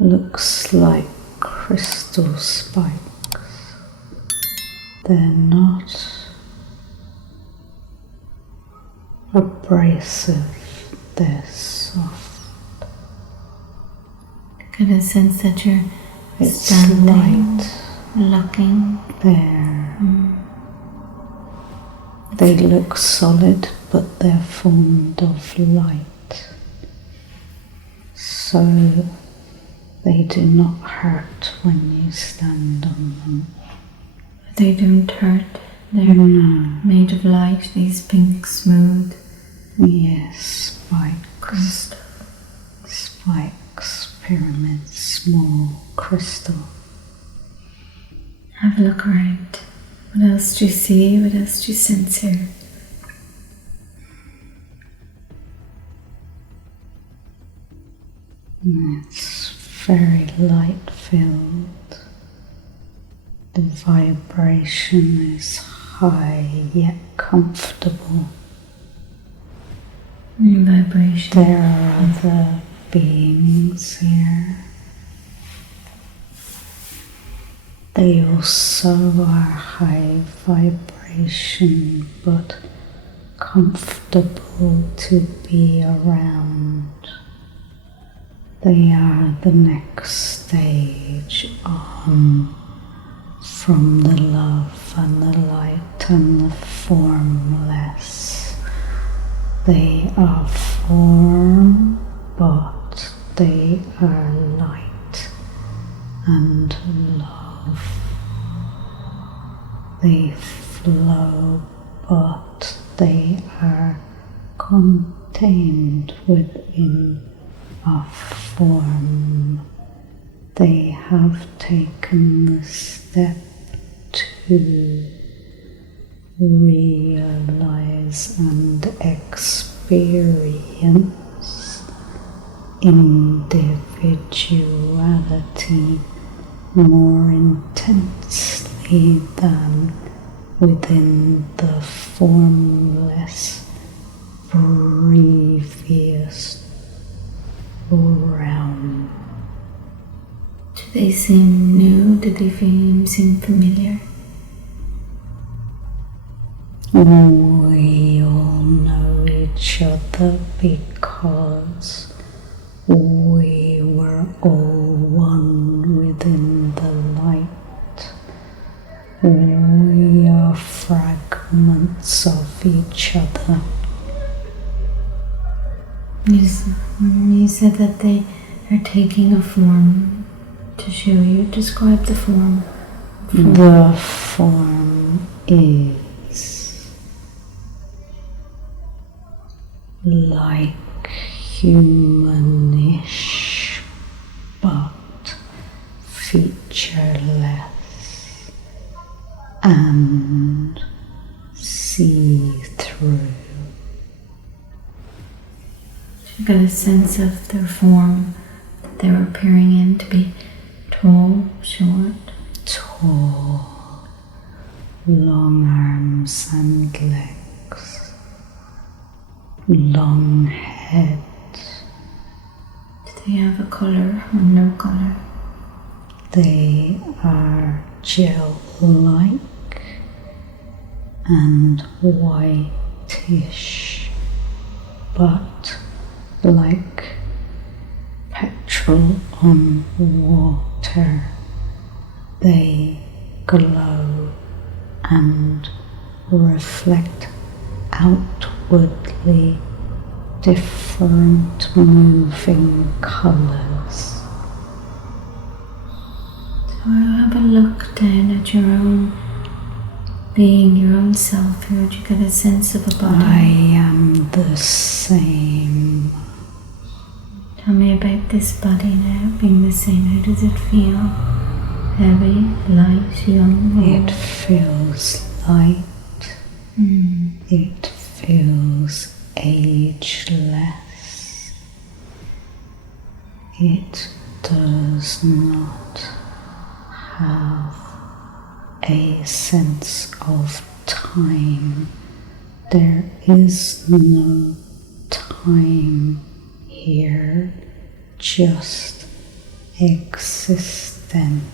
looks like crystal spikes. They're not abrasive, they're soft. Get a sense that you're It's standing, light. looking. There. They look solid, but they're formed of light. So they do not hurt when you stand on them. They don't hurt. They're made of light, these pink, smooth. Yes, spikes. Spikes, pyramids, small crystal. Have a look around. What else do you see? What else do you sense here? It's very light filled. The vibration is high yet comfortable. Vibration. There are other beings here. They also are high vibration but comfortable to be around. They are the next stage on from the love and the light and the formless. They are form, but they are light and love. They flow, but they are contained within a form. They have taken the step to realize and experience individuality more intensely than within the formless previous realm. Do they seem new? Do they seem familiar? We all know each other because we were all one within the light. We are fragments of each other. You said that they are taking a form to show you. Describe the form. The form is like humanish but featureless and see-through. You get a sense of their form that they're appearing in to be tall, short. Tall, long arms and legs, long head. Do they have a colour or no colour? They are gel-like and whitish, but like petrol on water. They glow and reflect outwardly different moving colours. So have a look down at your own being, your own self here. Do you get a sense of a body? I am the same. Tell me about this body now, being the same. How does it feel? Heavy, light, young, old? It feels light. It feels ageless. It does not have a sense of time. There is no time here, just existence.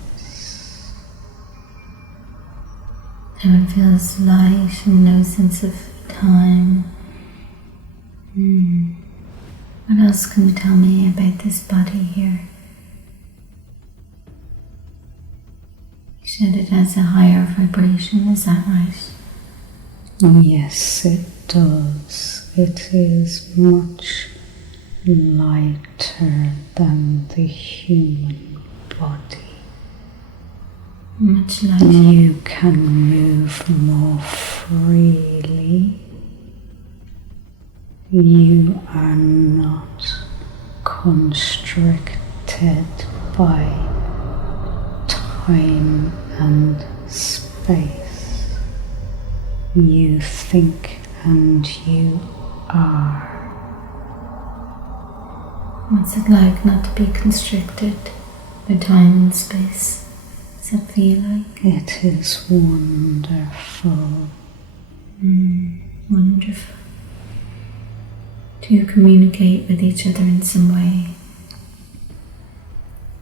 How it feels light and no sense of time. What else can you tell me about this body here? You said it has a higher vibration, is that right? Yes, it does. It is much lighter than the human body. Much lighter. You can move more freely. You are not constricted by time and space. You think and you are. What's it like not to be constricted by time and space? Does it feel like? It is wonderful. Wonderful. Do you communicate with each other in some way?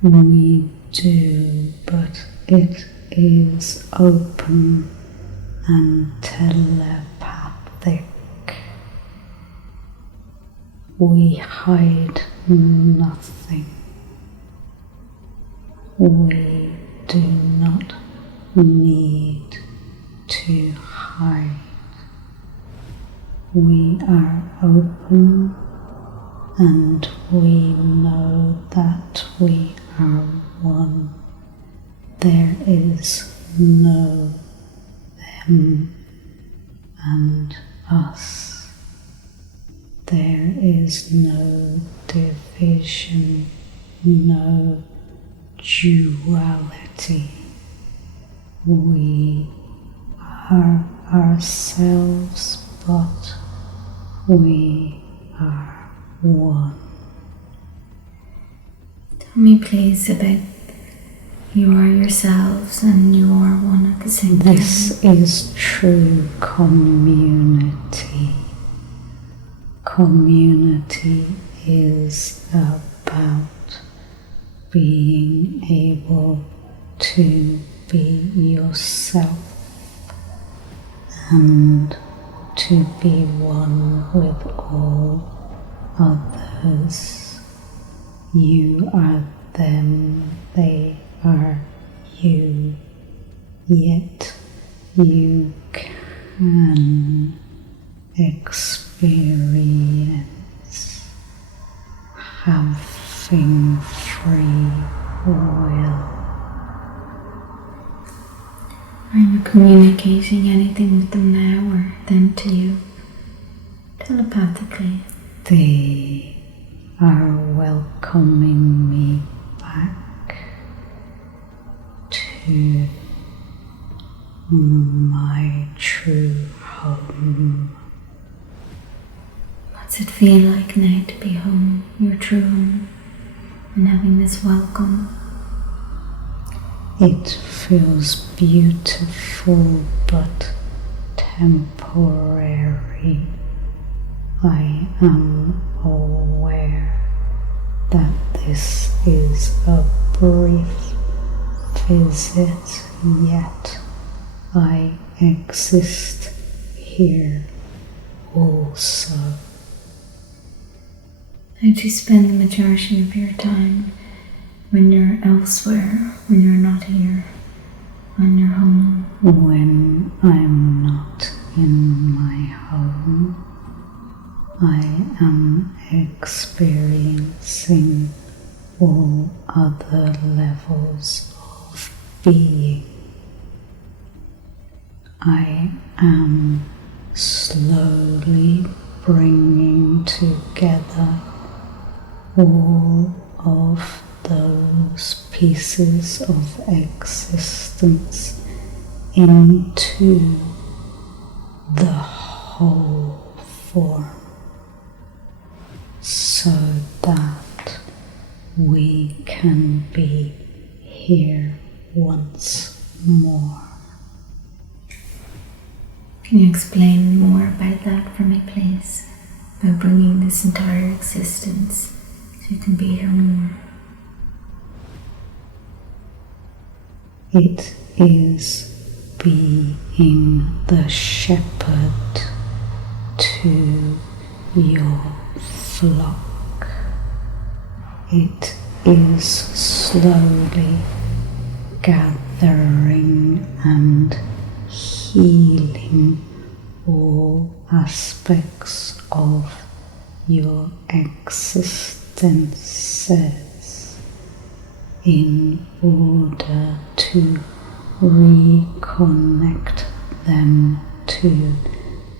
We do, but it is open and telepathic. We hide nothing. We do not need to hide. We are open and we know that we are one. There is no them and us. There is no division, no duality. We are ourselves, but we are one. Tell me please about you are yourselves and you are one at the same time. This is true community. Community is about being able to be yourself and to be one with all others. You are them, they are you, yet you can experience having free will. Are you communicating anything with them now or them to you? Telepathically. They are welcoming me back to my true home. What's it feel like now to be home, your true home, and having this welcome? It feels beautiful but temporary. I am aware that this is a brief visit, yet I exist here also. How do you spend the majority of your time when you're elsewhere, when you're not here, on your home? When I'm not in my home, I am experiencing all other levels of being. I am slowly bringing together all of those pieces of existence into the whole form, so that we can be here once more. Can you explain more about that for me, please? About bringing this entire existence so you can be here more. It is being the shepherd to your flock. It is slowly gathering and healing all aspects of your existences in order to reconnect them to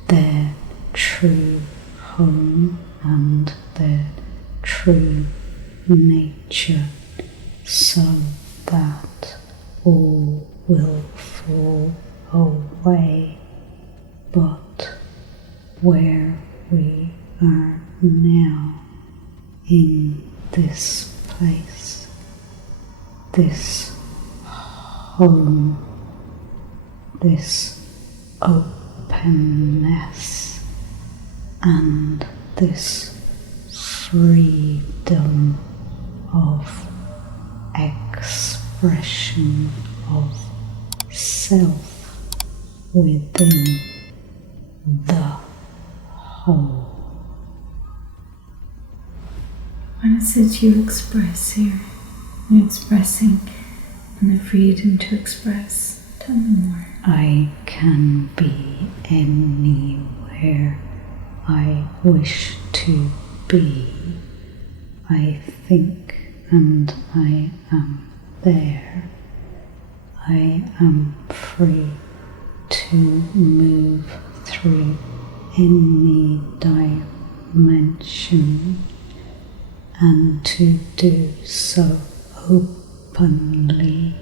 their true home and their true nature, so that all will fall away. But where we are now, in this place, this home, this openness, and this freedom of expression of self within the whole. What is it you express here? You're expressing and the freedom to express. Tell me more. I can be anywhere I wish to be. I think and I am there. I am free to move through any dimension and to do so openly,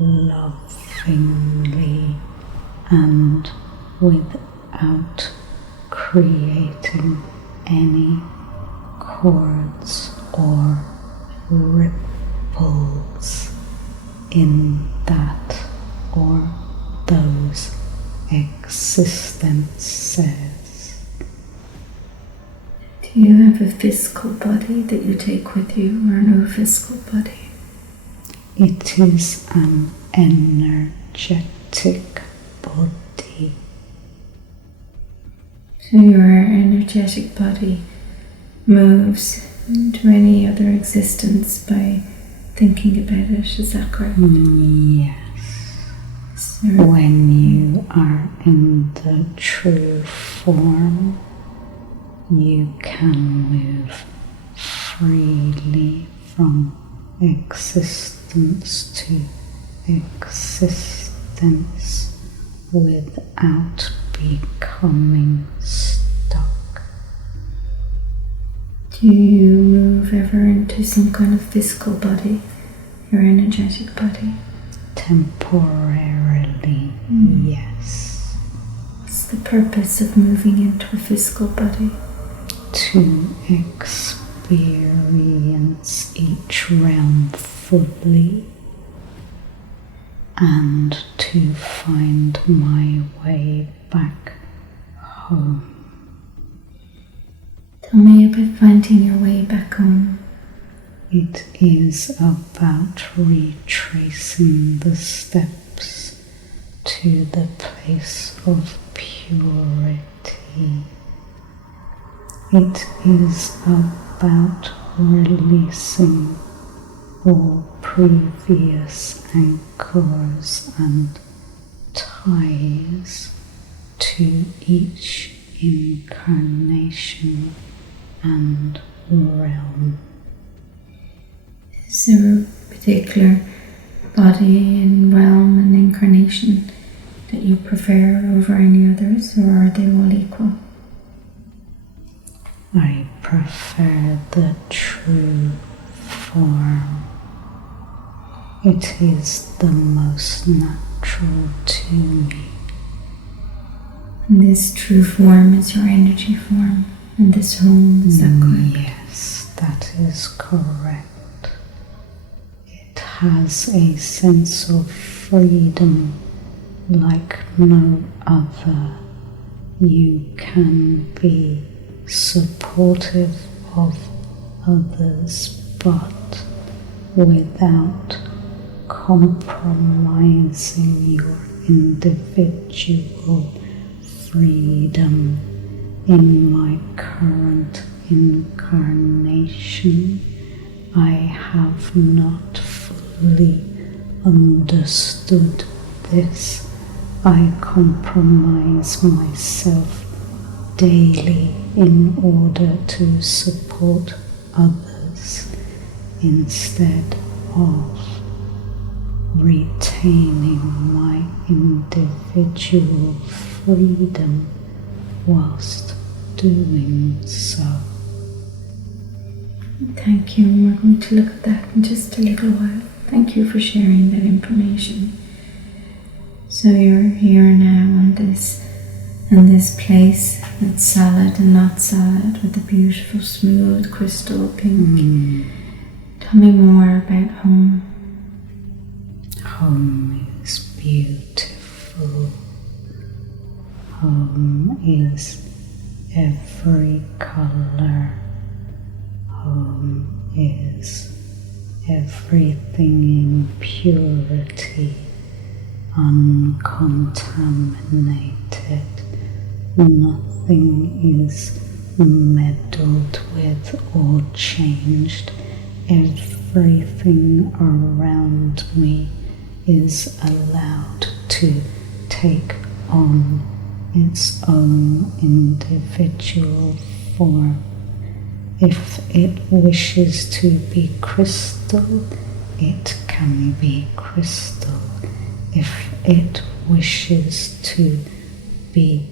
lovingly, and without creating any cords or ripples in that or those existences. Do you have a physical body that you take with you, or no physical body? It is an energetic body. So your energetic body moves into any other existence by thinking about it, is that correct? Yes. So when you are in the true form, you can move freely from existence to existence without becoming stuck. do you move ever into some kind of physical body, your energetic body? Temporarily, yes. What's the purpose of moving into a physical body? To experience each realm fully and to find my way back home. Tell me about finding your way back home. It is about retracing the steps to the place of purity. It is about releasing all previous anchors and ties to each incarnation and realm. Is there a particular body and realm and incarnation that you prefer over any others, or are they all equal? I prefer the true form. It is the most natural to me. And this true form is your energy form, and this home, is that correct? Yes, that is correct. It has a sense of freedom like no other. You can be supportive of others, but without compromising your individual freedom in my current incarnation. I have not fully understood this. I compromise myself daily in order to support others instead of retaining my individual freedom whilst doing so. Thank you. We're going to look at that in just a little while. Thank you for sharing that information. So you're here now in this place that's solid and not solid, with a beautiful, smooth crystal pink. Tell me more about home. Home is beautiful. Home is every color. Home is everything in purity, uncontaminated. Nothing is meddled with or changed. Everything around me is allowed to take on its own individual form. If it wishes to be crystal, it can be crystal. If it wishes to be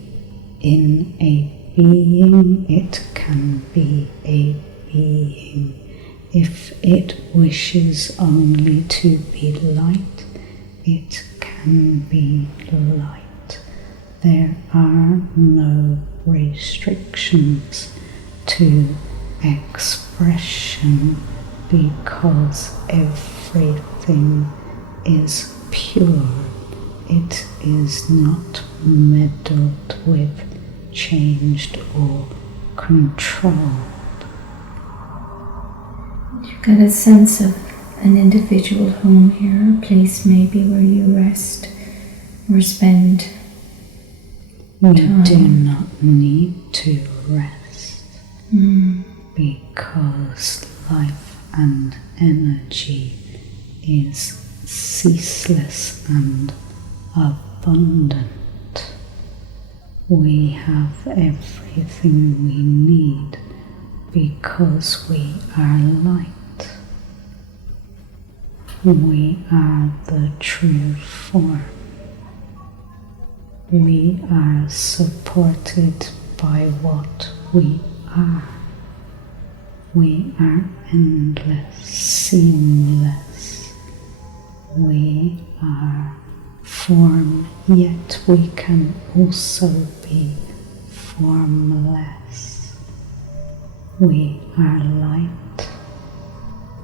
in a being, it can be a being. If it wishes only to be light, it can be light. There are no restrictions to expression because everything is pure. It is not meddled with, changed or controlled. You've got a sense of an individual home here, a place maybe where you rest or spend We time. do not need to rest because life and energy is ceaseless and abundant. We have everything we need because we are light. We are the true form. We are supported by what we are. We are endless, seamless. We are form, yet we can also be formless. We are light.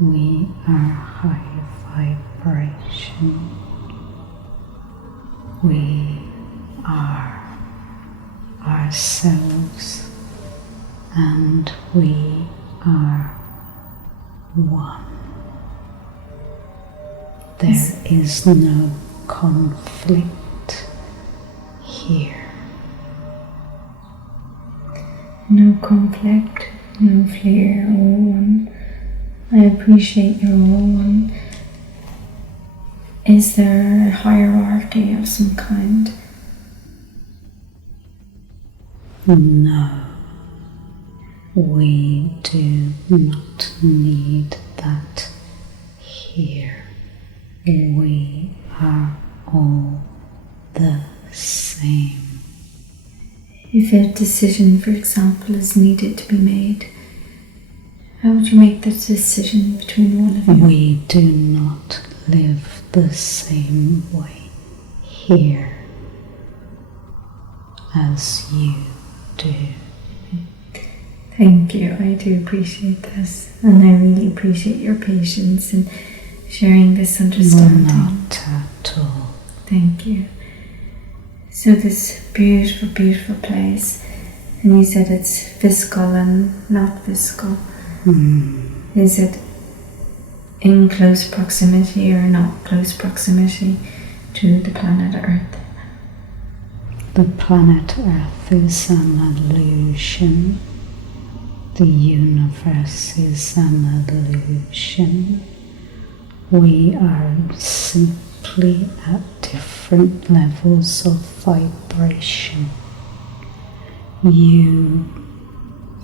We are high vibration. We are ourselves, and we are one. There is no conflict here. No conflict, no fear, all one. I appreciate you're all one. Is there a hierarchy of some kind? No, we do not need that here. We are all the same. If a decision, for example, is needed to be made, how would you make that decision between one of you? We do not live the same way here as you do. Thank you, I do appreciate this, and I really appreciate your patience in sharing this understanding. Not at all. Thank you. So this beautiful, beautiful place, and you said it's physical and not physical. Is it in close proximity or not close proximity to the planet Earth? The planet Earth is an illusion. The universe is an illusion. We are simply at different levels of vibration. You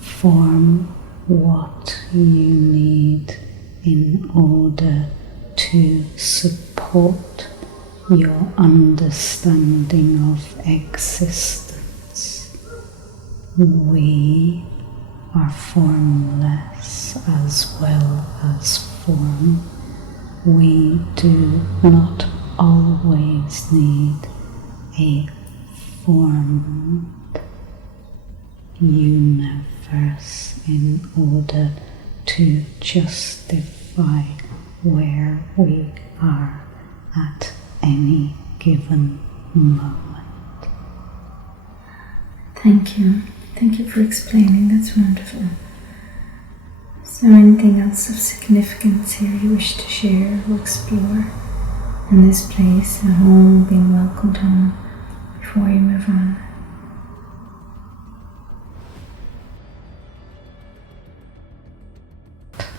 form what you need in order to support your understanding of existence. We are formless as well as form. We do not always need a formed universe in order to justify where we are at any given moment. Thank you. Thank you for explaining. That's wonderful. Is there anything else of significance here you wish to share or explore in this place, a home, being welcomed home, before you move on?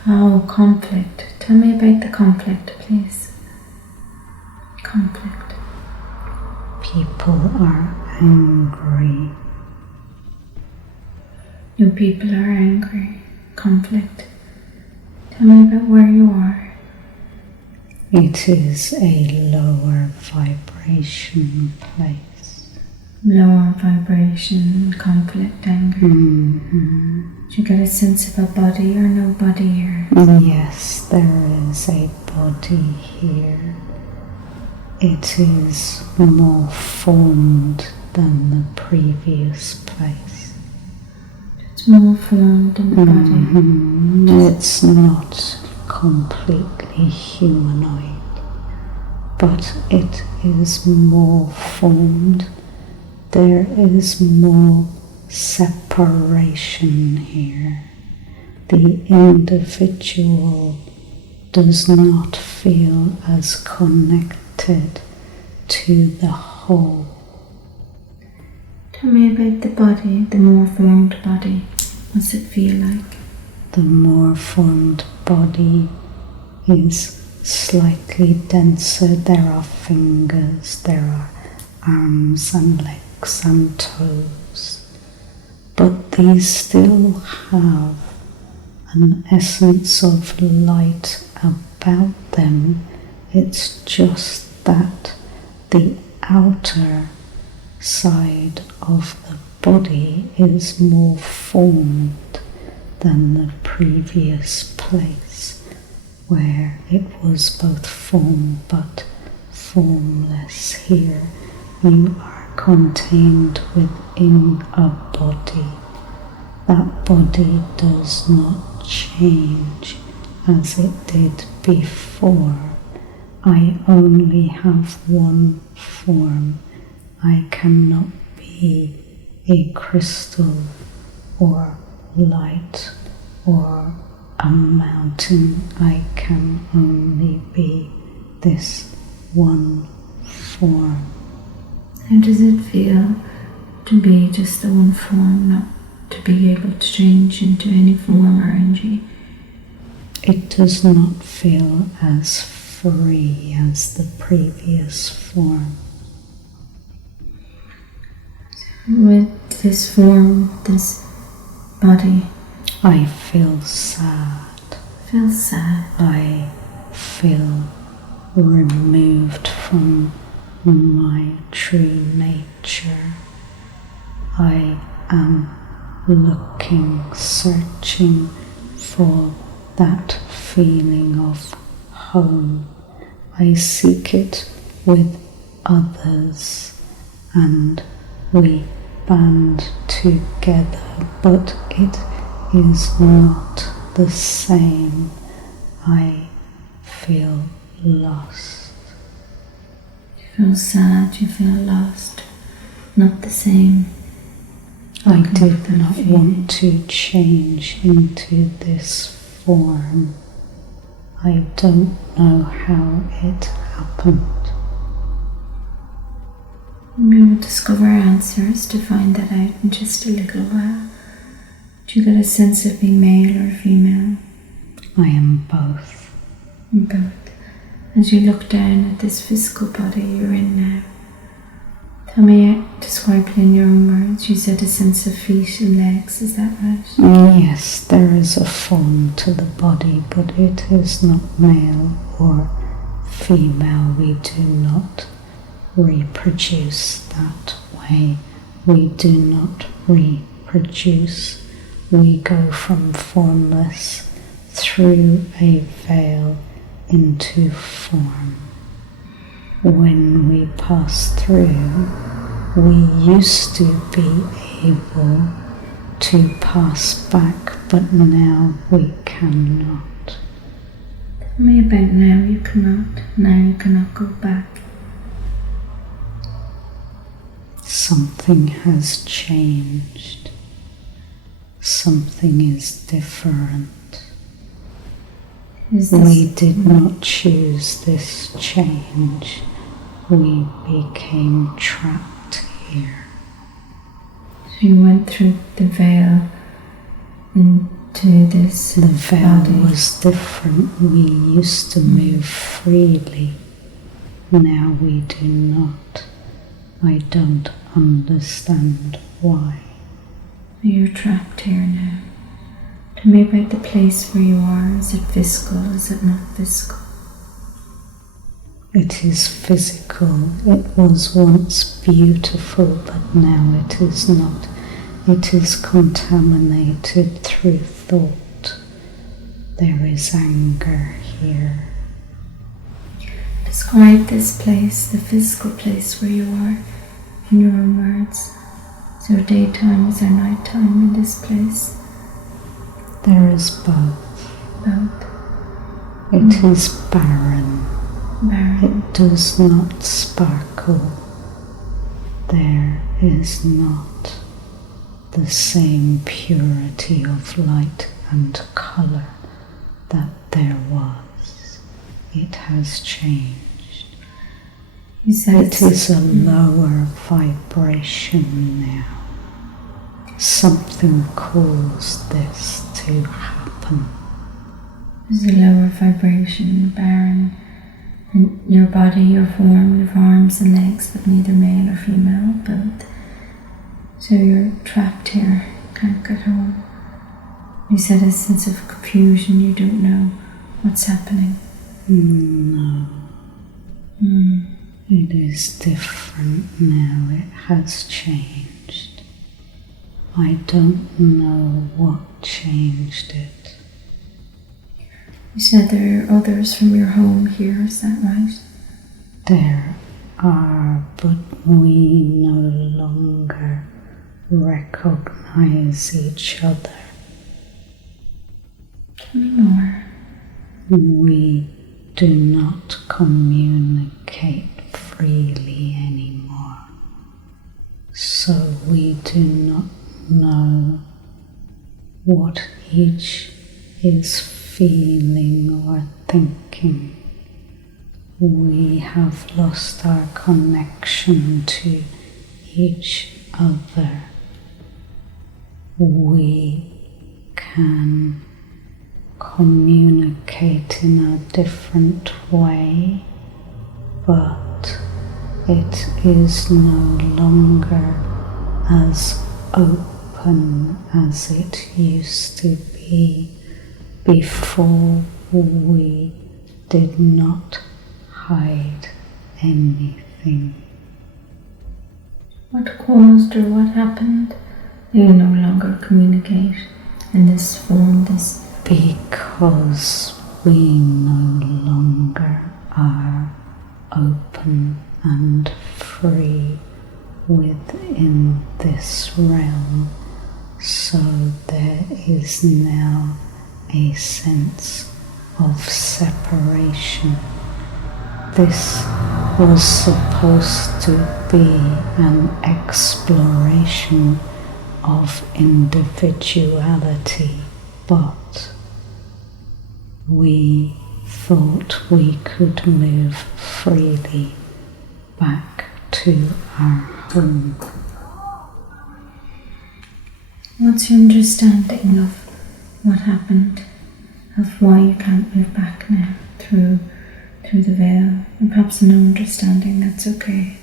Oh, conflict. Tell me about the conflict, please. Conflict. People are angry. Your people are angry. Conflict. Tell me about where you are. It is a lower vibration place. Lower vibration, conflict, anger. Mm-hmm. Do you get a sense of a body or no body here? Yes, there is a body here. It is more formed than the previous place. It's more formed in the body. It's not completely humanoid, but it is more formed. There is more separation here. The individual does not feel as connected to the whole. Tell me about the body, the more formed body. What's it feel like? The more formed body is slightly denser. There are fingers, there are arms and legs and toes, but these still have an essence of light about them. It's just that the outer side of the body is more formed than the previous place, where it was both formed but formless. Here you are contained within a body. That body does not change as it did before. I only have one form. I cannot be a crystal or light or a mountain. I can only be this one form. How does it feel to be just the one form, not to be able to change into any form or energy? It does not feel as free as the previous form. With this form, this body, I feel sad. Feel sad. I feel removed from my true nature. I am looking, searching for that feeling of home. I seek it with others and we band together, but it is not the same. I feel lost. You feel sad, you feel lost, not the same. I did not want to change into this form. I don't know how it happened. We will discover answers to find that out in just a little while. Do you get a sense of being male or female? I am both. Both. As you look down at this physical body you're in now, tell me, describe it in your own words. You said a sense of feet and legs, is that right? Yes, there is a form to the body, but it is not male or female. We do not reproduce that way. We do not reproduce. We go from formless through a veil into form. When we pass through, we used to be able to pass back, but now we cannot. Tell me about now you cannot. Now you cannot go back. Something has changed. Something is different. We did not choose this change. We became trapped here. So you went through the veil into this The veil body. was different. We used to move freely. Now we do not. I don't understand why. You're trapped here now. Tell me about the place where you are. Is it physical? Is it not physical? It is physical. It was once beautiful, but now it is not. It is contaminated through thought. There is anger here. Describe this place, the physical place where you are, in your own words. Is there daytime, is there nighttime in this place? There is both. Both. It is barren. Barren. It does not sparkle. There is not the same purity of light and colour that there was. It has changed. You said It is a lower vibration now. Something caused this to happen. There's a lower vibration, barren, and your body, your form, your arms and legs, but neither male or female, both. So you're trapped here, can't get home. You said a sense of confusion, you don't know what's happening. No. It is different now. It has changed. I don't know what changed it. You said there are others from your home here, is that right? There are, but we no longer recognize each other. Tell me more. We do not communicate freely anymore. So we do not know what each is feeling or thinking. We have lost our connection to each other. We can communicate in a different way, but it is no longer as open as it used to be before. We did not hide anything. What caused or what happened? You no longer communicate in this form, this. Because we no longer are open and free within this realm, so there is now a sense of separation. This was supposed to be an exploration of individuality, but we thought we could move freely back to our home. What's your understanding of what happened, of why you can't move back now through the veil? And perhaps no understanding, that's okay.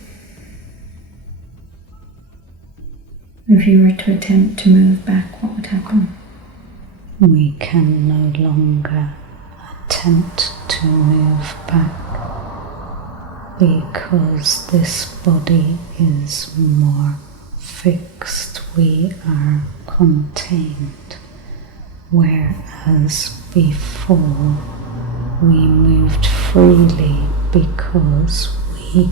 If you were to attempt to move back, what would happen? We can no longer attempt to move back because this body is more fixed. We are contained, whereas before we moved freely because we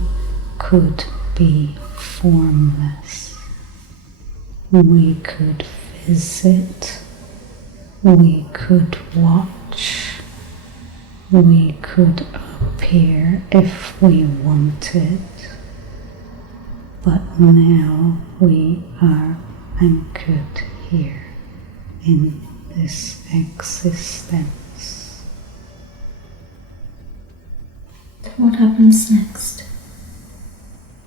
could be formless. We could visit, we could watch, we could appear if we wanted, but now we are anchored here in this existence. So what happens next?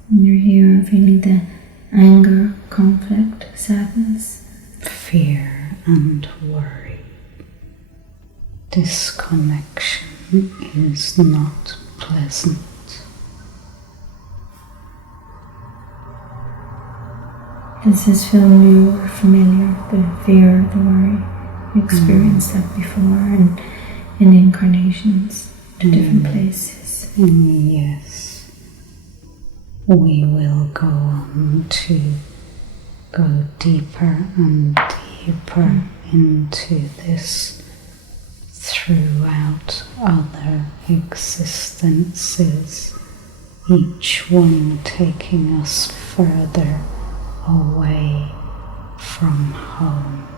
When you're here and feeling the anger, conflict, sadness, fear and worry. Disconnection is not pleasant. Does this feel new or familiar? The fear, the worry? You experienced that before and in incarnations to different places. Yes. We will go on to go deeper and deeper into this throughout other existences, each one taking us further away from home.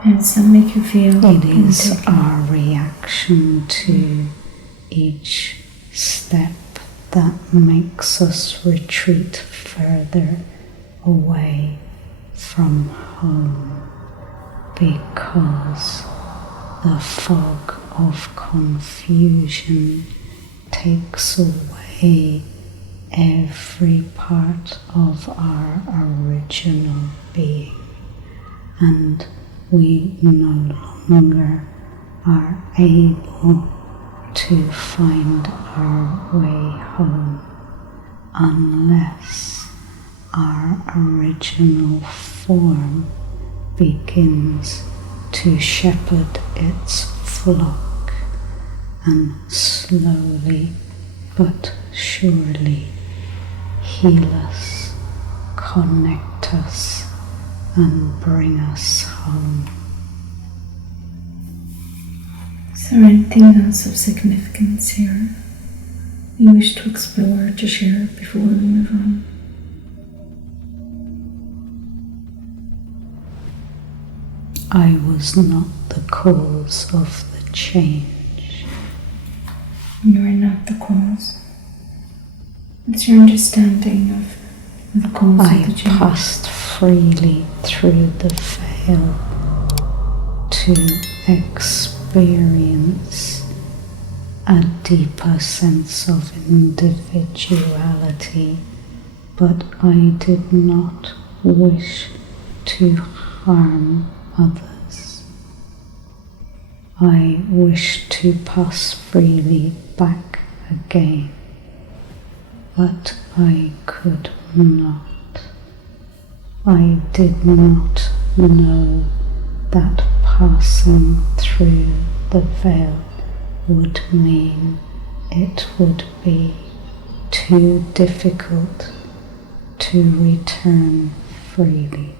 How does that make you feel? It is our reaction to each step that makes us retreat further away from home, because the fog of confusion takes away every part of our original being, and we no longer are able to find our way home unless our original form begins to shepherd its flock and slowly but surely heal us, connect us, and bring us home. Is there anything else of significance here you wish to explore, to share before we move on? I was not the cause of the change. You are not the cause. What's your understanding of the cause of the change? I passed freely through the veil to experience a deeper sense of individuality, but I did not wish to harm others. I wished to pass freely back again, but I could not. I did not know that passing through the veil would mean it would be too difficult to return freely.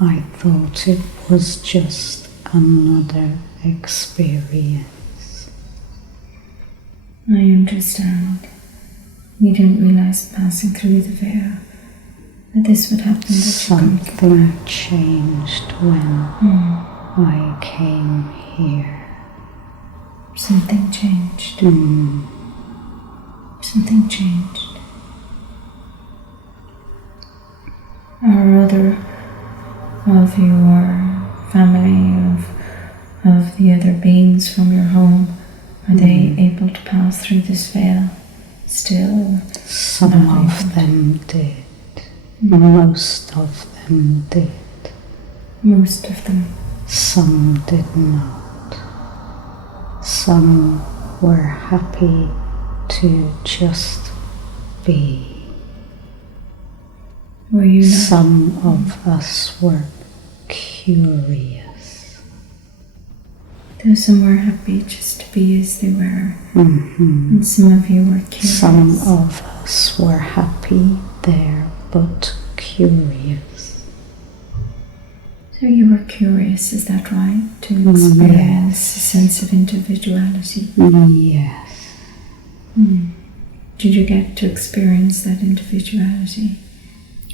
I thought it was just another experience. I understand. You didn't realize passing through the veil that this would happen. Something changed when I came here. Something changed. Something changed. Are other of your family, of the other beings from your home? Are they able to pass through this veil still? Some of them did. Most of them did. Most of them. Some did not. Some were happy to just be. Were you not? Some of us were curious. Though some were happy just to be as they were. And some of you were curious. Some of us were happy there, but curious. So you were curious, is that right? To experience a sense of individuality? Yes. Did you get to experience that individuality?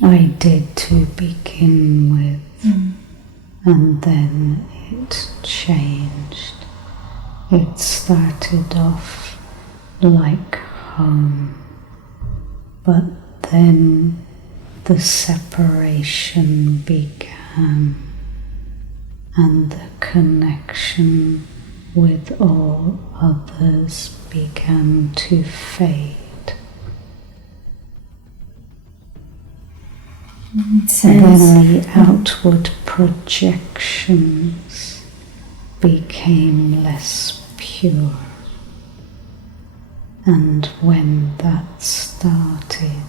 I did to begin with, and then it changed. It started off like home, but then the separation began, and the connection with all others began to fade. And then the outward projections became less pure. And when that started,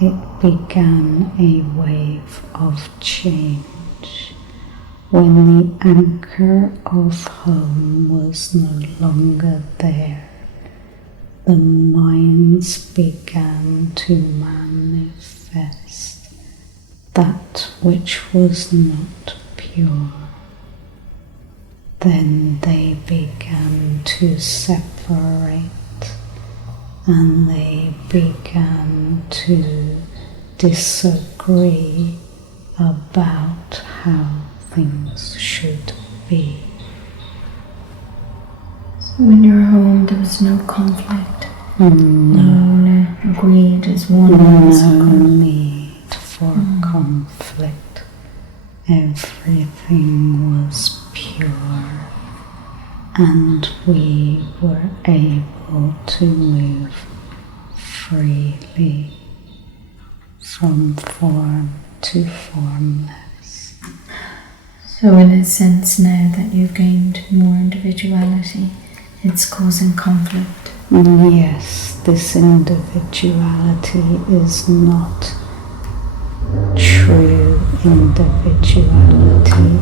it began a wave of change. When the anchor of home was no longer there, the minds began to manifest that which was not pure. Then they began to separate, and they began to disagree about how things should be. So in your home there was no conflict? No agreed as one? No need for conflict. Everything was pure, and we were able to move freely from form to formless. So in a sense, now that you've gained more individuality, it's causing conflict? Yes, this individuality is not true individuality.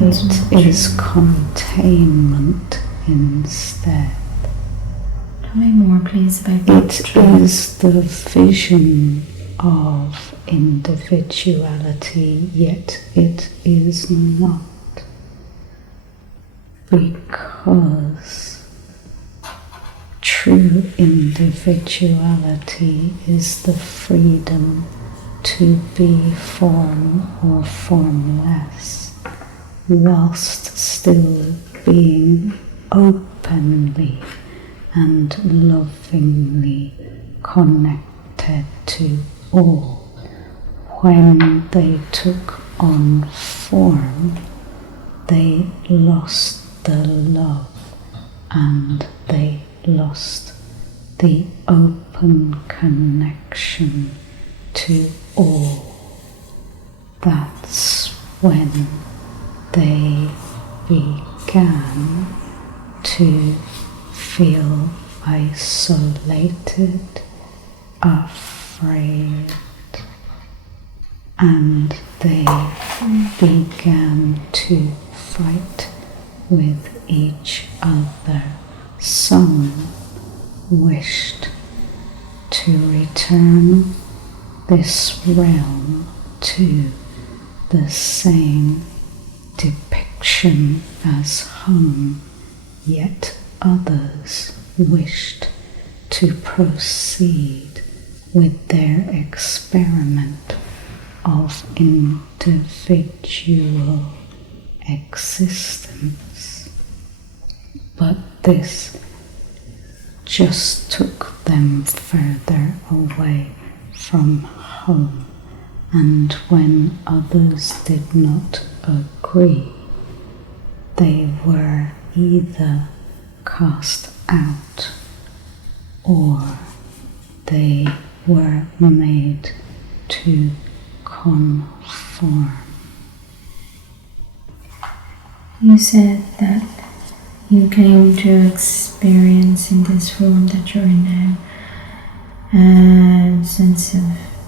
It is containment instead. Tell me more, please, about that. It is the vision of individuality, yet it is not. Because true individuality is the freedom to be form or formless, whilst still being openly and lovingly connected to all. When they took on form, they lost the love, and they lost the open connection to all. That's when they began to feel isolated, afraid, and they began to fight with each other. Some wished to return this realm to the same depiction as home, yet others wished to proceed with their experiment of individual existence. But this just took them further away from home, and when others did not agree, they were either cast out or they were made to conform. You said that you came to experience in this form that you're in now a sense of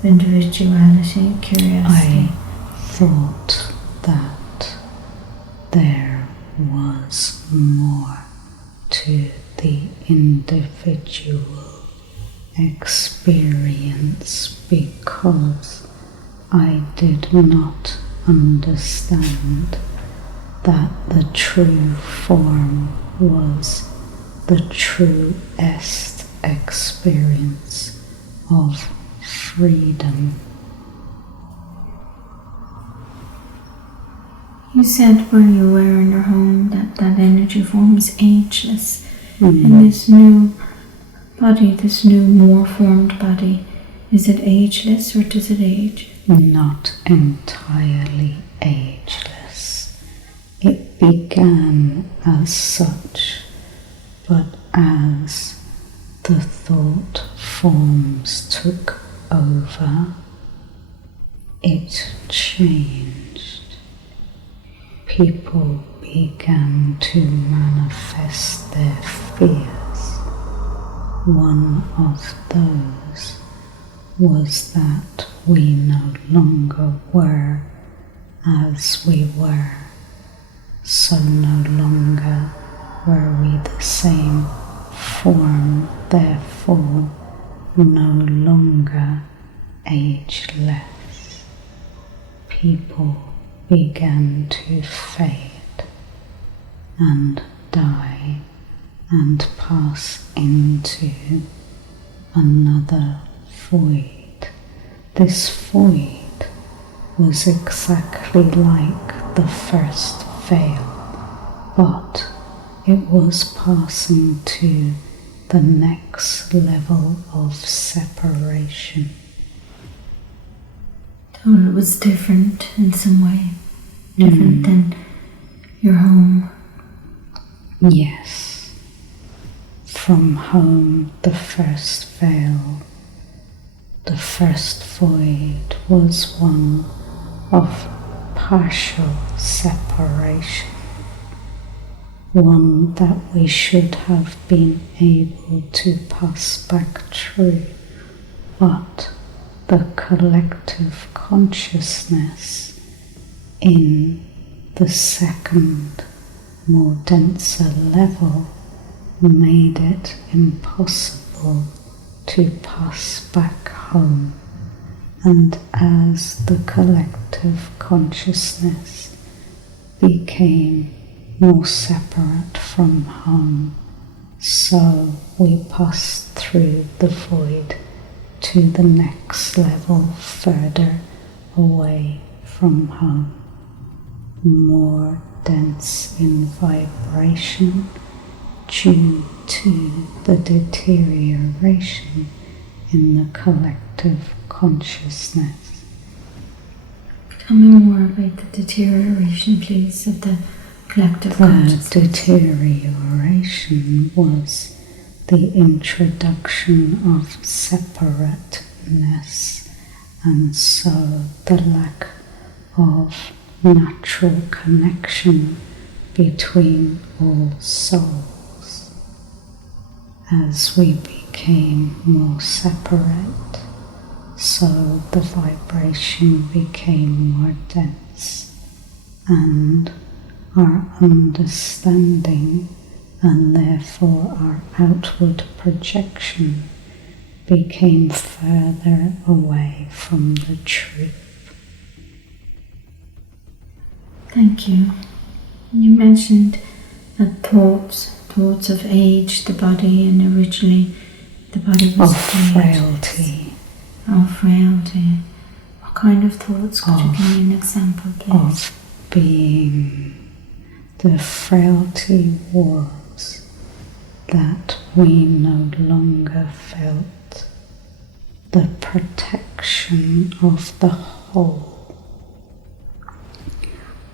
individuality, curiosity. I thought that there was more to the individual experience because I did not understand that the true form was the truest experience of freedom. You said when you were in your home that that energy form is ageless. And this new body, this new more formed body, is it ageless or does it age? Not entirely ageless. It began as such, but as the thought forms took over, it changed. People began to manifest their fears. One of those was that we no longer were as we were, so no longer were we the same form, therefore no longer ageless. People began to fade and die and pass into another void. This void was exactly like the first veil, but it was passing to the next level of separation. So it was different in some way, different than your home. Yes. From home, the first veil, the first void was one of partial separation, one that we should have been able to pass back through, but the collective consciousness in the second, more denser level made it impossible to pass back home. And as the collective consciousness became more separate from home, so we passed through the void to the next level further away from home, more dense in vibration due to the deterioration in the collective consciousness. Tell me more about the deterioration, please, of the collective consciousness. The deterioration was the introduction of separateness, and so the lack of natural connection between all souls. As we became more separate, so the vibration became more dense, and our understanding and therefore our outward projection became further away from the truth. Thank you. You mentioned that thoughts of age, the body, and originally the body was of frailty. Of frailty. What kind of thoughts? Could you give me an example, please? Of being. The frailty was that we no longer felt the protection of the whole.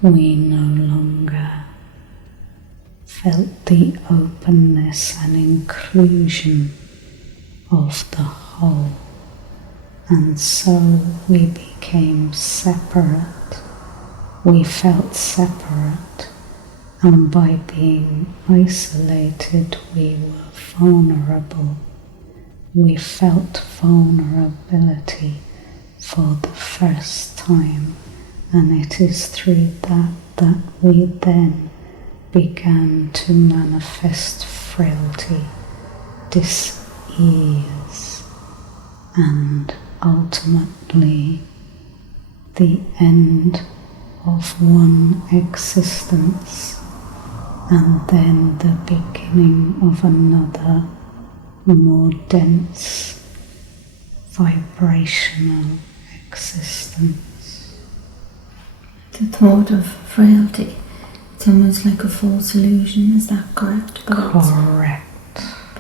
We no longer felt the openness and inclusion of the whole, and so we became separate. We felt separate, and by being isolated we were vulnerable. We felt vulnerability for the first time, and it is through that we then began to manifest frailty, dis-ease, and ultimately the end of one existence, and then the beginning of another, more dense, vibrational existence. The thought of frailty, it's almost like a false illusion, is that correct? Correct.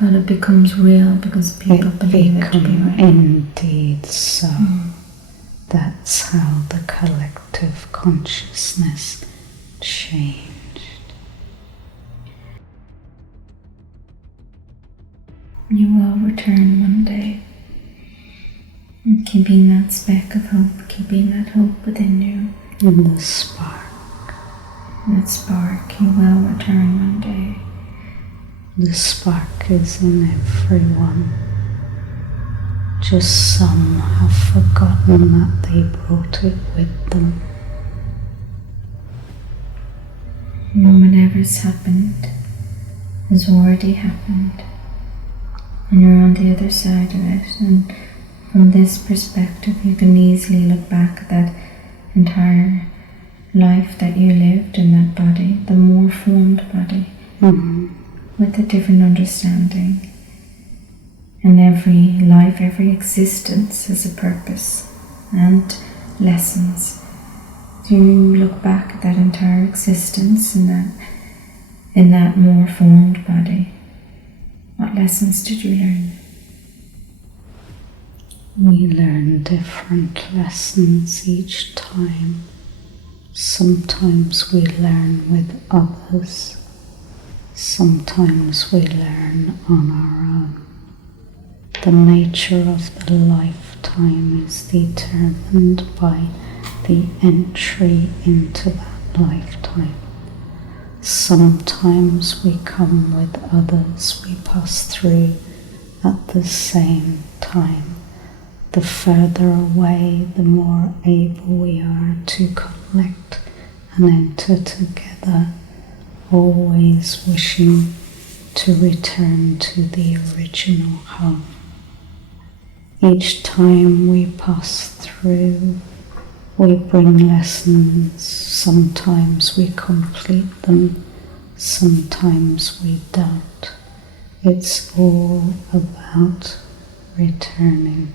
But it becomes real because people believe it to be right. Indeed so. That's how the collective consciousness changed. You will return one day, and keeping that speck of hope, keeping that hope within you. In the spark. That spark, you will return one day. The spark is in everyone. Just some have forgotten that they brought it with them. Whatever's happened has already happened, and you're on the other side of it, and from this perspective you can easily look back at that entire life that you lived in that body, the more formed body, with a different understanding. And every life, every existence has a purpose and lessons. So you look back at that entire existence in that more formed body. What lessons did you learn? We learn different lessons each time. Sometimes we learn with others. Sometimes we learn on our own. The nature of the lifetime is determined by the entry into that lifetime. Sometimes we come with others we pass through at the same time. The further away, the more able we are to collect and enter together, always wishing to return to the original home. Each time we pass through, we bring lessons. Sometimes we complete them, sometimes we don't. It's all about returning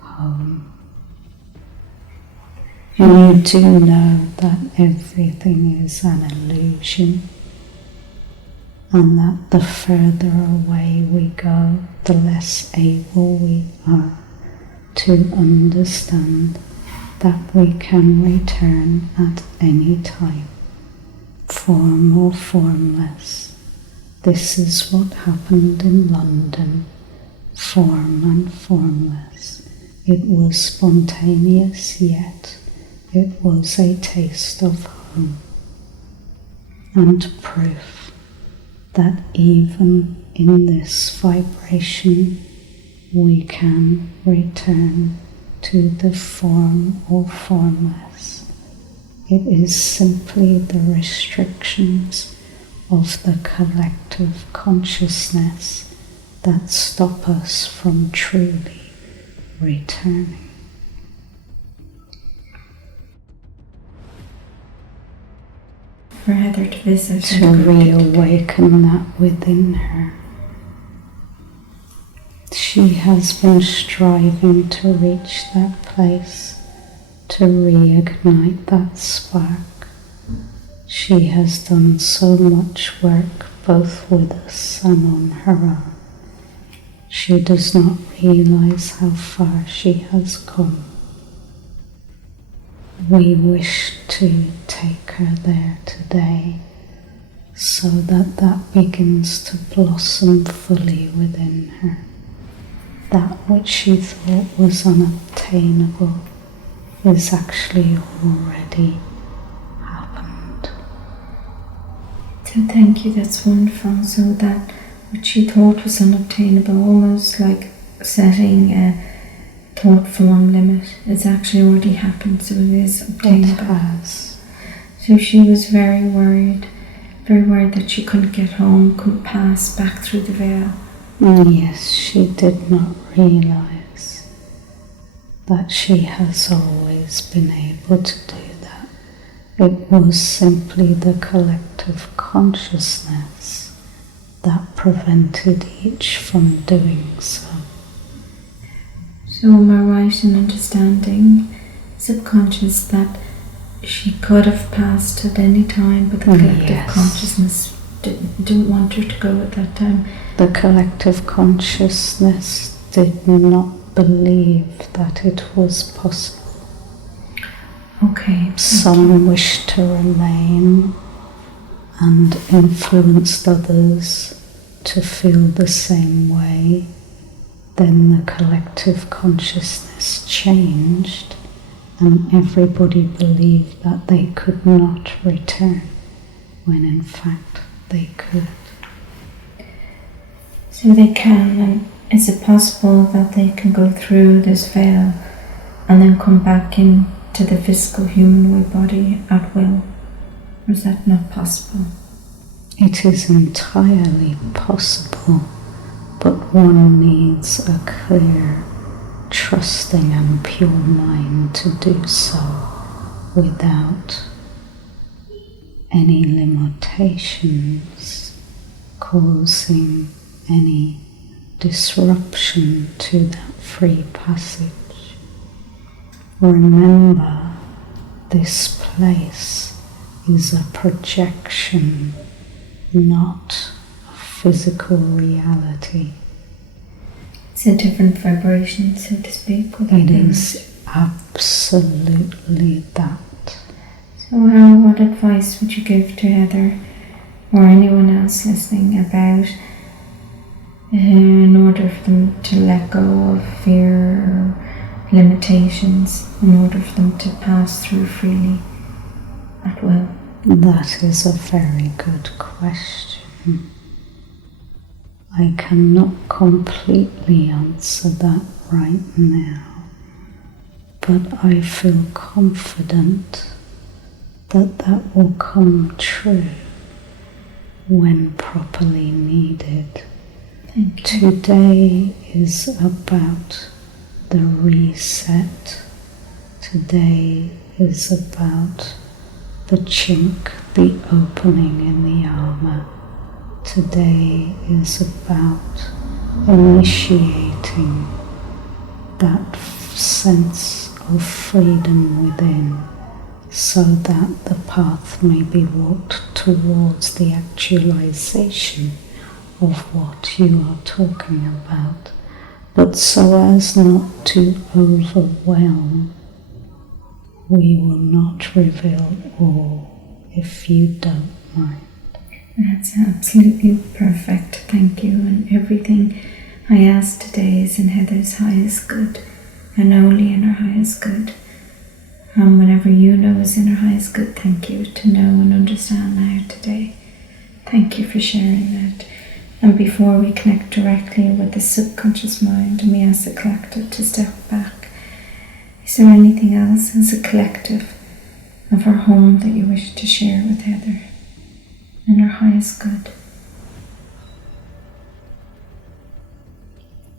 home. And you do know that everything is an illusion, and that the further away we go, the less able we are to understand that we can return at any time, form or formless. This is what happened in London, form and formless. It was spontaneous, yet it was a taste of home, and proof that even in this vibration we can return to the form or formless. It is simply the restrictions of the collective consciousness that stop us from truly returning. For Heather to visit, to reawaken that within her. She has been striving to reach that place, to reignite that spark. She has done so much work both with us and on her own. She does not realize how far she has come. We wish to take her there today so that that begins to blossom fully within her. That which she thought was unobtainable is actually already happened. So thank you, that's wonderful. So that what she thought was unobtainable, almost like setting a thought form limit, it's actually already happened, so it is obtainable. It has. So she was very worried that she couldn't get home, couldn't pass back through the veil. Yes, she did not realize that she has always been able to do that. It was simply the collective consciousness that prevented each from doing so. So am I right in understanding, subconscious, that she could have passed at any time, but the collective Yes. consciousness didn't want her to go at that time? The collective consciousness did not believe that it was possible. Okay. Some wished to remain and influenced others to feel the same way. Then the collective consciousness changed and everybody believed that they could not return, when in fact they could. So they can, and is it possible that they can go through this veil and then come back into the physical humanoid body at will? Or is that not possible? It is entirely possible, but one needs a clear, trusting and pure mind to do so without any limitations causing any disruption to that free passage. Remember, this place is a projection, not a physical reality. It's a different vibration, so to speak. It is absolutely that. So what advice would you give to Heather or anyone else listening about in order for them to let go of fear or limitations, in order for them to pass through freely at will? That is a very good question. I cannot completely answer that right now, but I feel confident that that will come true when properly needed. Thank you. Today is about the reset. Today is about the chink, the opening in the armor. Today is about initiating that sense of freedom within, so that the path may be walked towards the actualization of what you are talking about, but so as not to overwhelm. We will not reveal all, if you don't mind. That's absolutely perfect, thank you. And everything I ask today is in Heather's highest good, and only in her highest good. And whatever you know is in her highest good, thank you to know and understand now today. Thank you for sharing that. And before we connect directly with the subconscious mind, and we ask the collective to step back, is there anything else as a collective of our home that you wish to share with Heather in her highest good?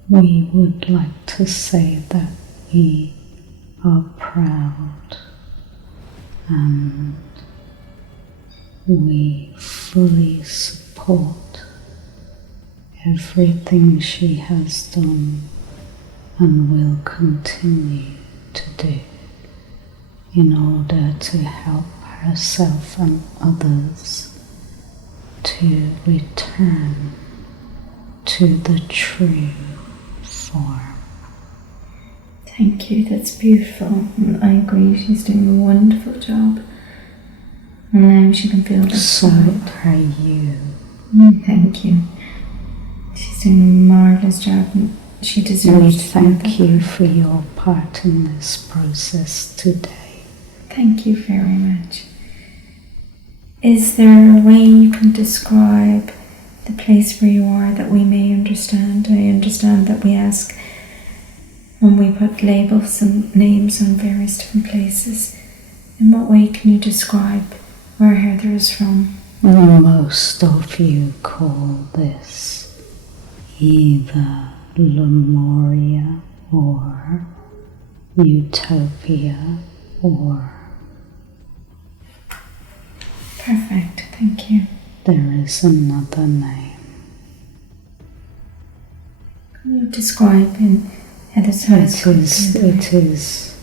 We would like to say that we are proud and we fully support everything she has done and will continue to do in order to help herself and others to return to the true form. Thank you, that's beautiful. I agree, she's doing a wonderful job. And now she can feel that So side. are you. Thank you. She's doing a marvellous job and she deserves We to thank you for your part in this process today. Thank you very much. Is there a way you can describe the place where you are that we may understand? I understand that we ask when we put labels and names on various different places. In what way can you describe where Heather is from? Most of you call this either Lemuria or Utopia or... Perfect, thank you. There is another name. Can you describe in Heather's house? It is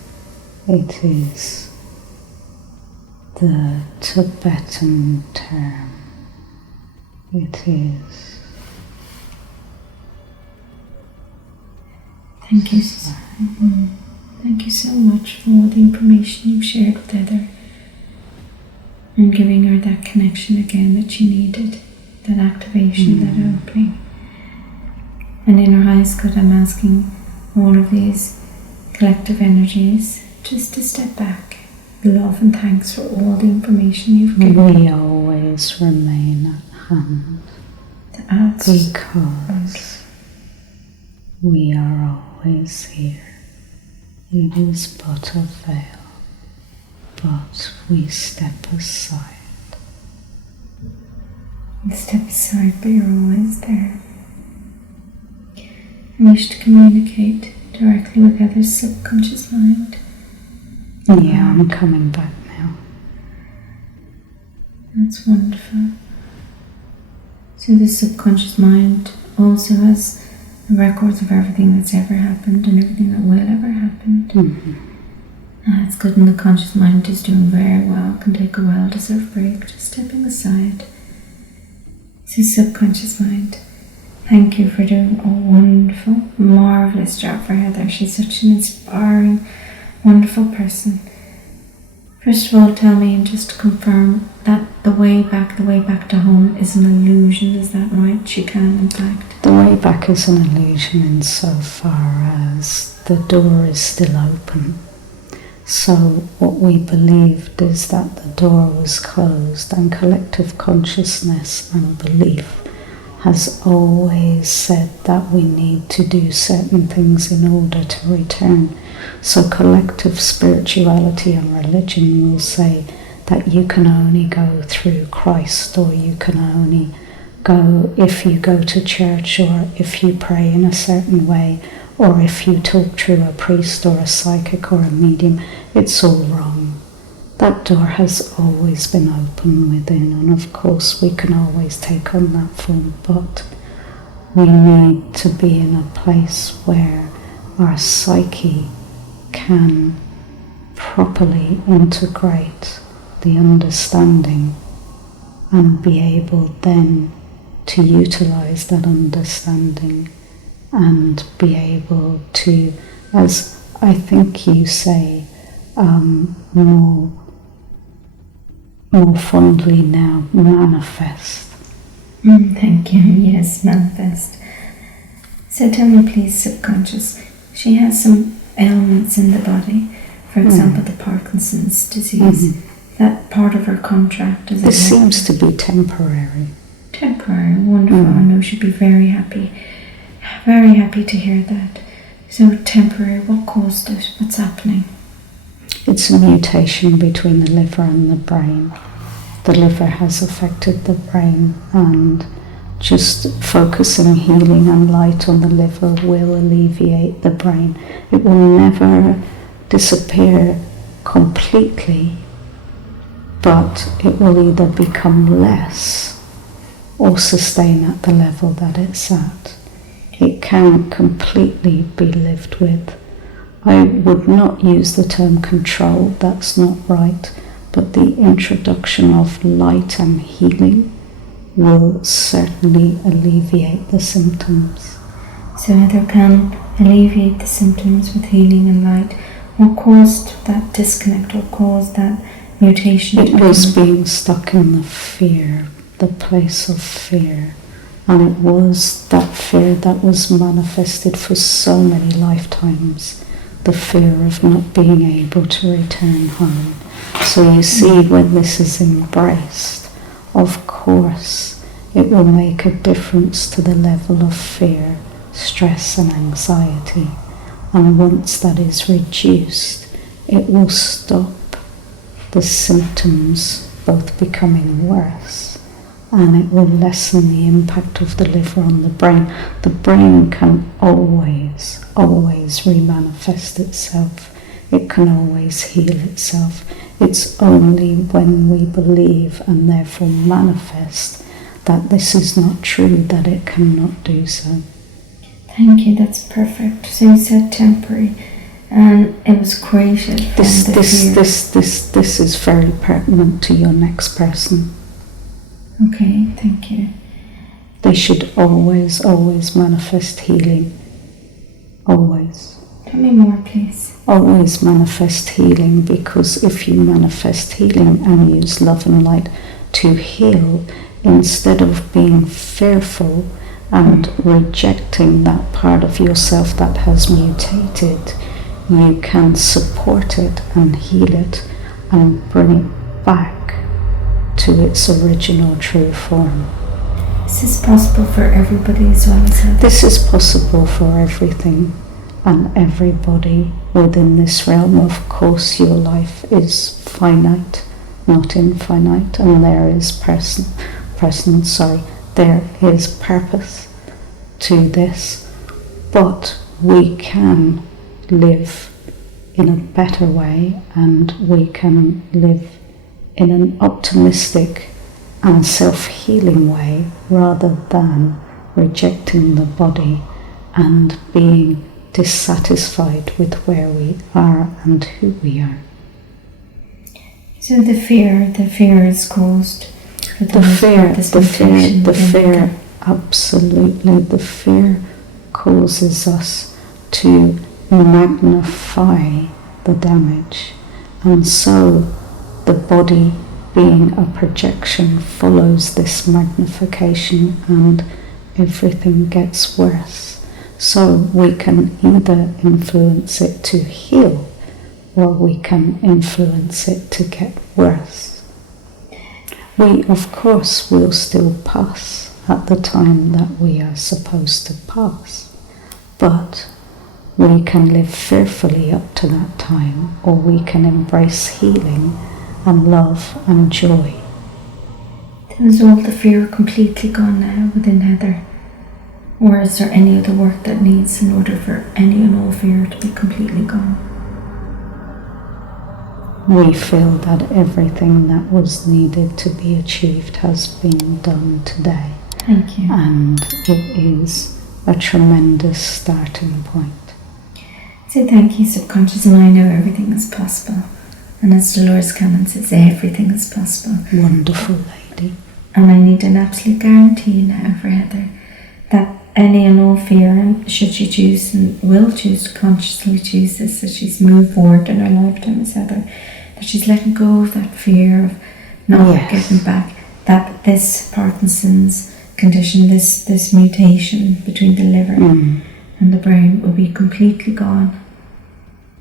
the Tibetan term. It is. Thank you. Thank you so much for all the information you've shared with Heather and giving her that connection again that she needed, that activation, that opening. And in her highest good, I'm asking all of these collective energies just to step back. Love and thanks for all the information you've given. We always remain at hand because we are always here. It is but a veil, but we step aside. You step aside, but you're always there. I wish to communicate directly with Heather's subconscious mind. Yeah, I'm coming back now. That's wonderful. So the subconscious mind also has records of everything that's ever happened and everything that will ever happen. That's good, and the conscious mind is doing very well, can take a well-deserved break, just stepping aside. So subconscious mind, thank you for doing a wonderful, marvellous job for Heather. She's such an inspiring, wonderful person. First of all, tell me, and just to confirm, that the way back to home is an illusion, is that right? She can, in fact. The way back is an illusion insofar as the door is still open. So what we believed is that the door was closed, and collective consciousness and belief has always said that we need to do certain things in order to return. So collective spirituality and religion will say that you can only go through Christ, or you can only go if you go to church, or if you pray in a certain way, or if you talk through a priest or a psychic or a medium. It's all wrong. That door has always been open within, and of course we can always take on that form, but we need to be in a place where our psyche can properly integrate the understanding and be able then to utilize that understanding and be able to, as I think you say, more fondly now, manifest. Thank you. Yes, manifest. So tell me please, subconscious, she has some ailments in the body, for example the Parkinson's disease. That part of her contract, is this seems to be temporary. Temporary, wonderful. I know she'd be very happy to hear that. So temporary, what caused it? What's happening? It's a mutation between the liver and the brain. The liver has affected the brain, and just focusing healing and light on the liver will alleviate the brain. It will never disappear completely, but it will either become less or sustain at the level that it's at. It can't completely be lived with. I would not use the term control, that's not right, but the introduction of light and healing will certainly alleviate the symptoms. So Heather can alleviate the symptoms with healing and light. What caused that disconnect? What caused that mutation? It was being stuck in the fear, the place of fear. And it was that fear that was manifested for so many lifetimes. The fear of not being able to return home. So you see, when this is embraced, of course, it will make a difference to the level of fear, stress and anxiety. And once that is reduced, it will stop the symptoms both becoming worse, and it will lessen the impact of the liver on the brain. The brain can always remanifest itself. It can always heal itself. It's only when we believe and therefore manifest that this is not true that it cannot do so. Thank you, that's perfect. So you said temporary, and it was created from This is very pertinent to your next person. Okay, thank you. They should always manifest healing. Always. Tell me more, please. Always manifest healing, because if you manifest healing and use love and light to heal, instead of being fearful and rejecting that part of yourself that has mutated, you can support it and heal it and bring it back to its original true form. Is this possible for everybody as well as others? This is possible for everything and everybody within this realm. Of course, your life is finite, not infinite, and there is there is purpose to this, but we can live in a better way, and we can live in an optimistic and self-healing way, rather than rejecting the body and being dissatisfied with where we are and who we are. So the fear is caused. The fear, absolutely. The fear causes us to magnify the damage, and so the body, being a projection, follows this magnification, and everything gets worse. So we can either influence it to heal, or we can influence it to get worse. We, of course, will still pass at the time that we are supposed to pass, but we can live fearfully up to that time, or we can embrace healing and love and joy. Is all the fear completely gone now within Heather? Or is there any other work that needs in order for any and all fear to be completely gone? We feel that everything that was needed to be achieved has been done today. Thank you. And it is a tremendous starting point. So thank you, subconscious, and I know everything is possible. And as Dolores Cannon says, everything is possible. Wonderful lady. And I need an absolute guarantee now for Heather that any and all fear, and should she choose and will choose to consciously choose this, that she's moved forward in her lifetime as Heather, that she's letting go of that fear of not getting back, that this Parkinson's condition, this mutation between the liver and the brain will be completely gone.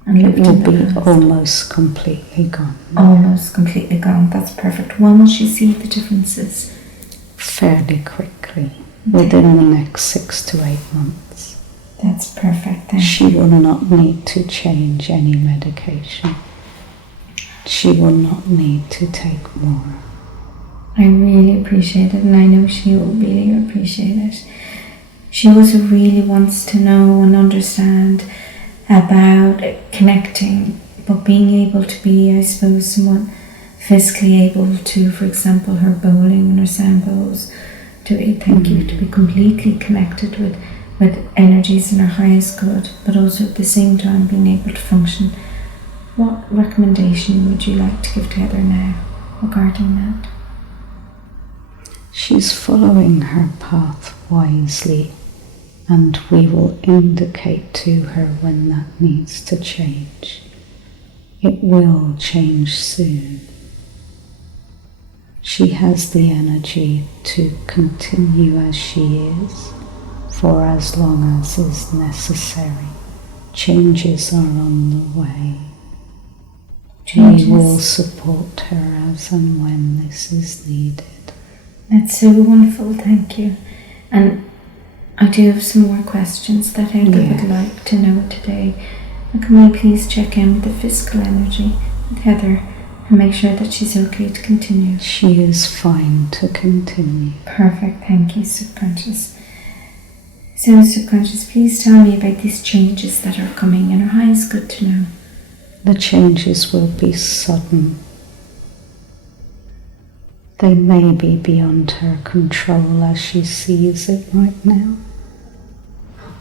And it will be almost completely gone. Almost completely gone. That's perfect. When will she see the differences? Fairly quickly, within the next 6 to 8 months. That's perfect. She will not need to change any medication. She will not need to take more. I really appreciate it, and I know she will really appreciate it. She also really wants to know and understand about connecting, but being able to be, I suppose, someone physically able to, for example, her bowling and her sound bowls, to be completely connected with energies in her highest good, but also at the same time being able to function. What recommendation would you like to give to Heather now regarding that? She's following her path wisely and we will indicate to her when that needs to change. It will change soon. She has the energy to continue as she is for as long as is necessary. Changes are on the way. We will support her as and when this is needed. That's so wonderful, thank you. And I do have some more questions that Heather would like to know today. And can we please check in with the physical energy with Heather and make sure that she's okay to continue? She is fine to continue. Perfect, thank you, subconscious. So subconscious, please tell me about these changes that are coming, and our highest good to know. The changes will be sudden. They may be beyond her control as she sees it right now,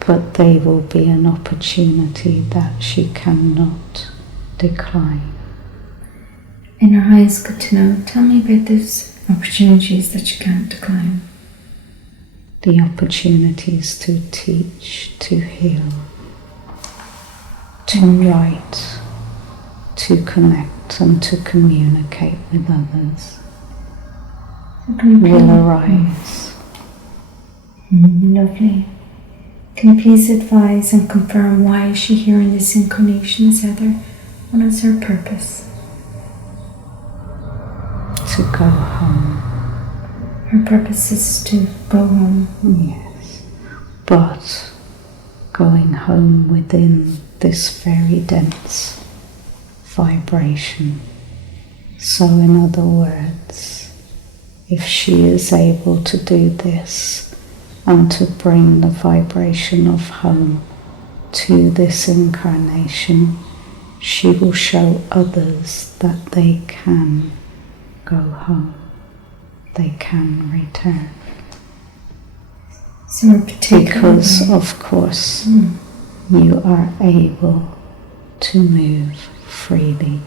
but they will be an opportunity that she cannot decline. In our highest good to know, tell me about those opportunities that she can't decline. The opportunities to teach, to heal, to write, to connect and to communicate with others will arise. Lovely. Can you please advise and confirm why is she here in this incarnation as Heather? What is her purpose? To go home. Her purpose is to go home. Yes, but going home within this very dense vibration. So in other words, if she is able to do this and to bring the vibration of home to this incarnation, she will show others that they can go home. They can return. So because of course you are able to move freely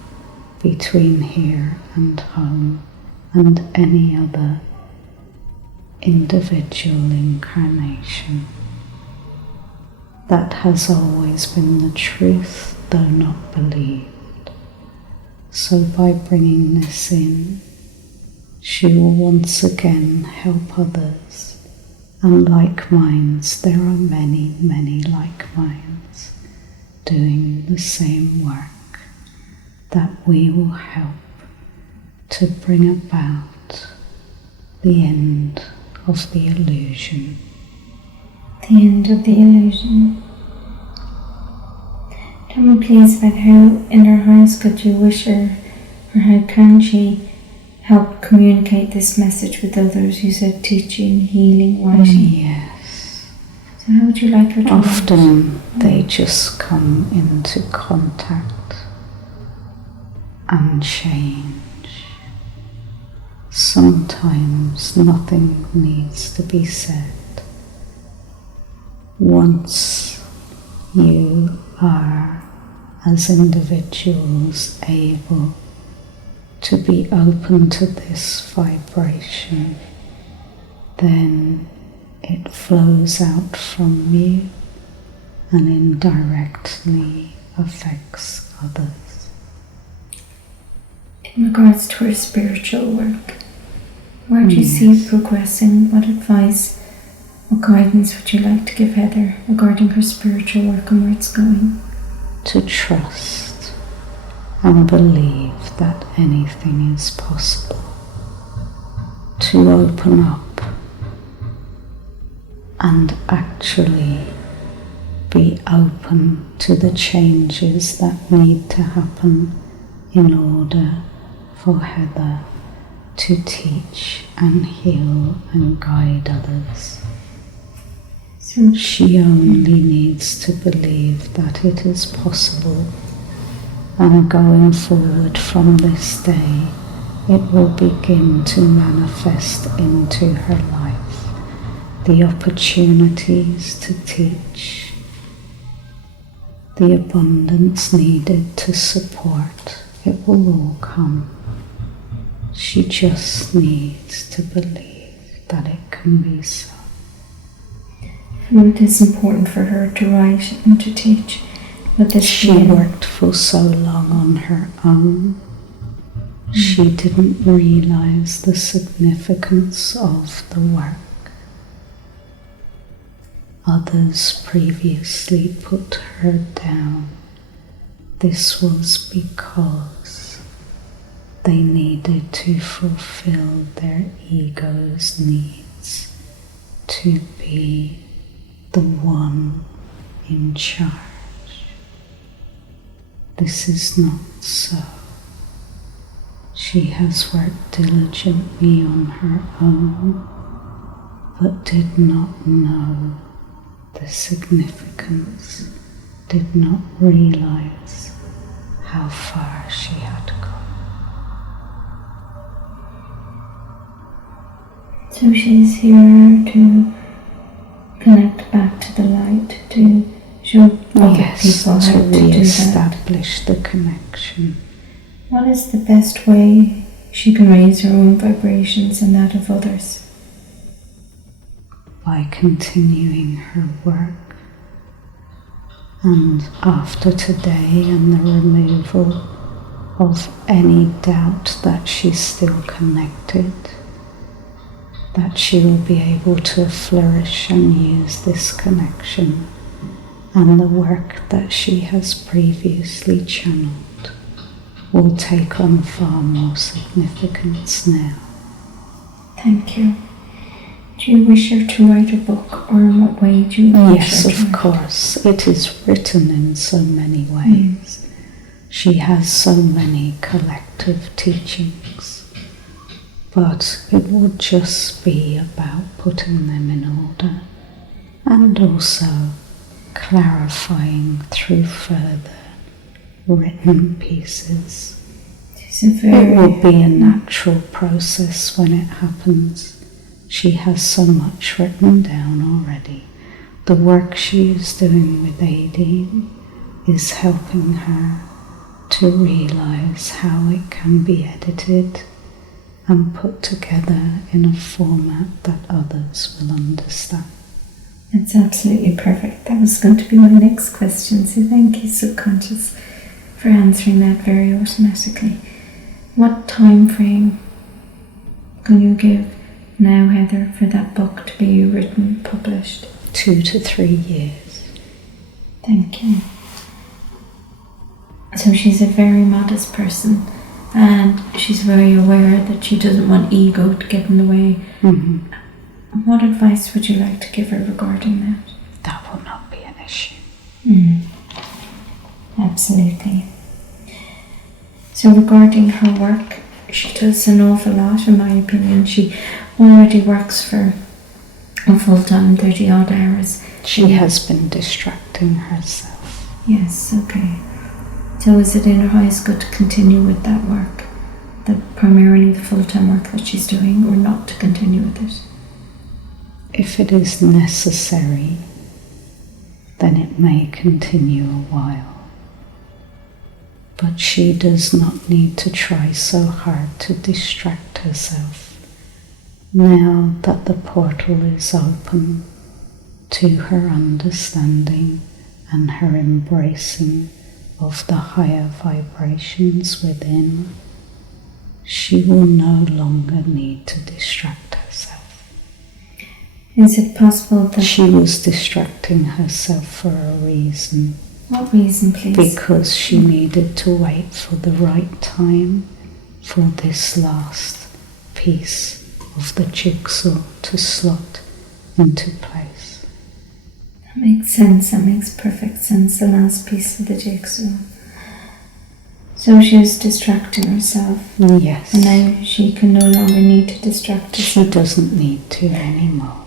between here and home and any other individual incarnation. That has always been the truth, though not believed. So by bringing this in, she will once again help others, and like minds, there are many, many like minds doing the same work that we will help to bring about the end of the illusion. The end of the illusion. Tell me please about how in her highest good you wish her, or how can she help communicate this message with others? You said teaching, healing, writing. Yes. So how would you like her to Often they just come into contact and change. Sometimes nothing needs to be said. Once you are, as individuals, able to be open to this vibration, then it flows out from you and indirectly affects others. In regards to her spiritual work, where do you see it progressing? What advice, what guidance would you like to give Heather regarding her spiritual work and where it's going? To trust and believe that anything is possible. To open up and actually be open to the changes that need to happen in order for Heather to teach and heal and guide others. So she only needs to believe that it is possible, and going forward from this day, it will begin to manifest into her life the opportunities to teach, the abundance needed to support. It will all come. She just needs to believe that it can be so. It is important for her to write and to teach. But this she worked for so long on her own. She didn't realize the significance of the work. Others previously put her down. This was because they needed to fulfill their ego's needs to be the one in charge. This is not so. She has worked diligently on her own, but did not know the significance, did not realize how far she had gone. So she's here to connect back to the light, to show other people how to to re-establish the connection. What is the best way she can raise her own vibrations and that of others? By continuing her work, and after today and the removal of any doubt that she's still connected, that she will be able to flourish and use this connection and the work that she has previously channeled will take on far more significance now. Thank you. Do you wish her to write a book, or in what way do you wish Yes, her to of write? course. It is written in so many ways. She has so many collective teachings, but it would just be about putting them in order and also clarifying through further written pieces. It will be a natural process when it happens. She has so much written down already. The work she is doing with AD is helping her to realize how it can be edited and put together in a format that others will understand. That's absolutely perfect. That was going to be my next question, so thank you, subconscious, for answering that very automatically. What time frame can you give now, Heather, for that book to be written, published? 2 to 3 years. Thank you. So she's a very modest person, and she's very aware that she doesn't want ego to get in the way. What advice would you like to give her regarding that? That will not be an issue. Absolutely. So regarding her work, she does an awful lot, in my opinion. She already works for a full-time 30 odd hours. She has been distracting herself. Yes, okay. So is it in her highest good to continue with that work? Primarily the full-time work that she's doing, or not to continue with it? If it is necessary, then it may continue a while. But she does not need to try so hard to distract herself. Now that the portal is open to her understanding and her embracing of the higher vibrations within, she will no longer need to distract herself. Is it possible that she was distracting herself for a reason? What reason, please? Because she needed to wait for the right time for this last piece of the jigsaw to slot into place. That makes sense. That makes perfect sense. The last piece of the jigsaw. So she was distracting herself. Yes. And now she can no longer need to distract herself. She doesn't need to anymore.